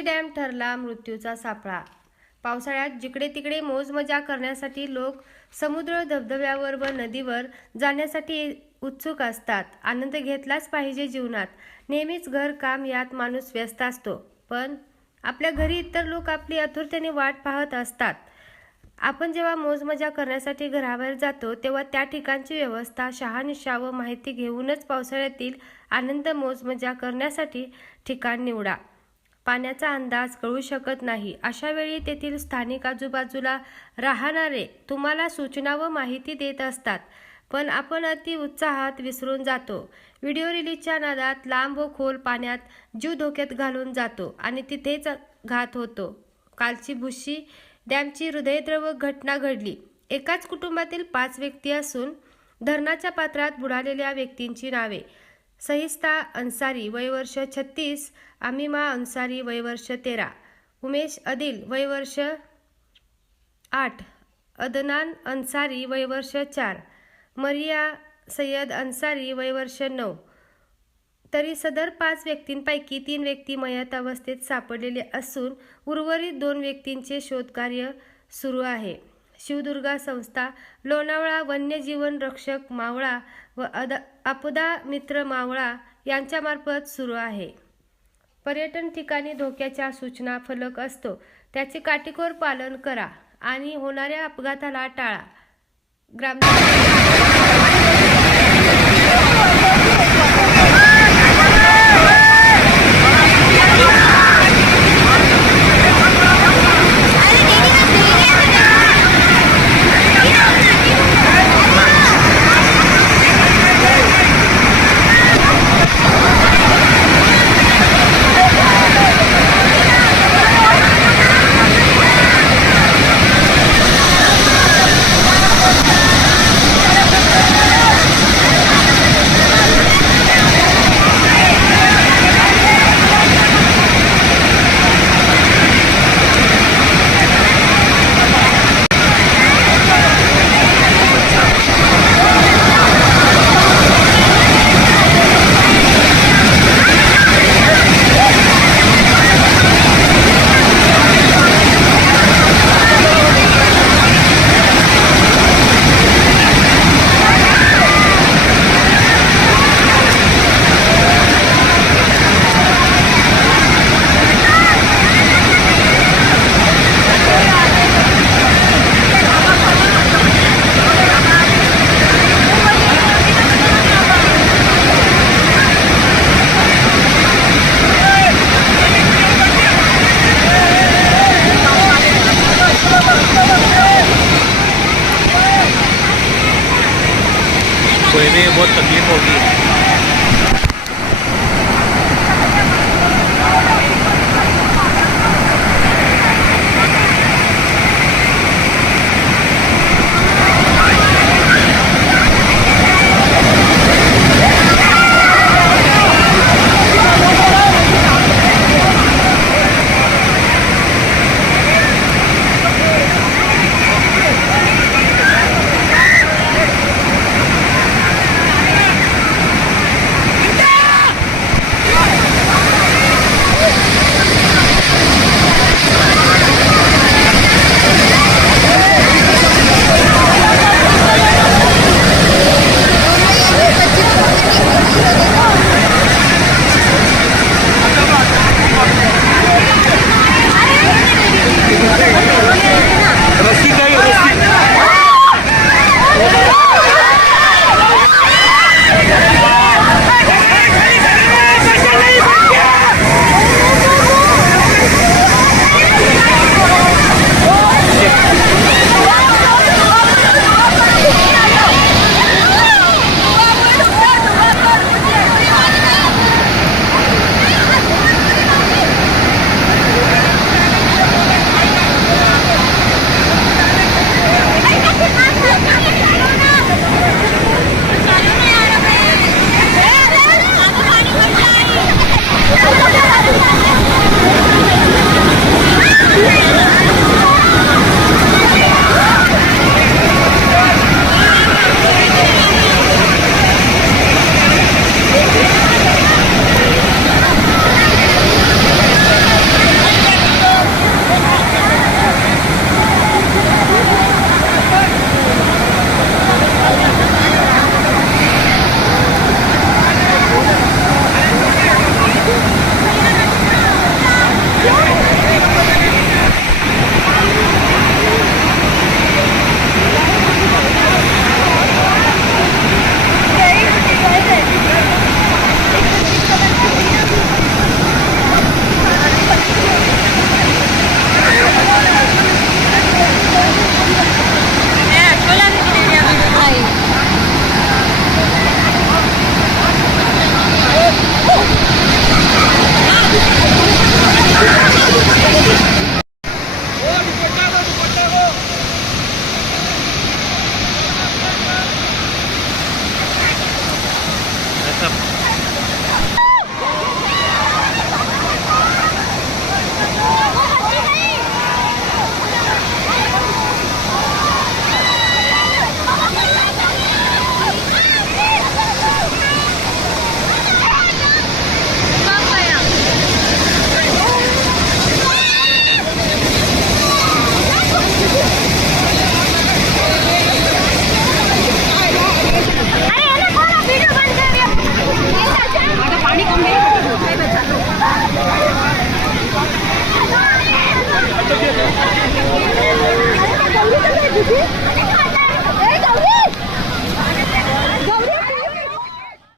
Mulshi dam ठरला मृत्यूचा सापळा. पावसाळ्यात जिकडे तिकडे मोजमजा करण्यासाठी लोक समुद्र धबधब्यावर व नदीवर जाण्यासाठी उत्सुक असतात. आनंद घेतलाच पाहिजे जीवनात. नेहमीच घर काम यात माणूस व्यस्त असतो. पण आपल्या घरी इतर लोक आपली आतुरतेने वाट पाहत असतात. आपण जेव्हा मोजमजा करण्यासाठी घराबाहेर जातो तेव्हा त्या ठिकाणची व्यवस्था शहानिशा व माहिती घेऊनच पावसाळ्यातील आनंद मोजमजा करण्यासाठी ठिकाण निवडा. पाण्याचा अंदाज कळू शकत नाही. अशा वेळी तेथील स्थानिक आजूबाजूला राहणारे तुम्हाला सूचना व माहिती देत असतात. पण आपण अति उत्साहात विसरून जातो. व्हिडिओ रिलीजच्या नादात लांब व खोल पाण्यात जीव धोक्यात घालून जातो आणि तिथेच घात होतो. कालची भुशी डॅमची हृदयद्रव घटना घडली. एकाच कुटुंबातील पाच व्यक्ती असून धरणाच्या पात्रात बुडालेल्या व्यक्तींची नावे. सहिस्ता अन्सारी वयवर्ष छत्तीस आमिमा अन्सारी वयवर्ष तेरा उमेश अदिल वयवर्ष आठ अदनान अन्सारी वयवर्ष चार मरिया सय्यद अन्सारी वयवर्ष नऊ. तरी सदर पाच व्यक्तींपैकी तीन व्यक्ती मयत अवस्थेत सापडलेले असून उर्वरित दोन व्यक्तींचे शोधकार्य सुरू आहे. शिवदुर्गा संस्था लोणावळा वन्यजीवन रक्षक मावळा व अद आपदा मित्र मावळा यांच्यामार्फत सुरू आहे. पर्यटन ठिकाणी धोक्याच्या सूचना फलक असतो. त्याचे काटेकोर पालन करा आणि होणाऱ्या अपघाताला टाळा. ग्राम ਹੋਏ ਨੇ ਬਹੁਤ ਤਕਲੀਫ ਹੋ ਗਈ।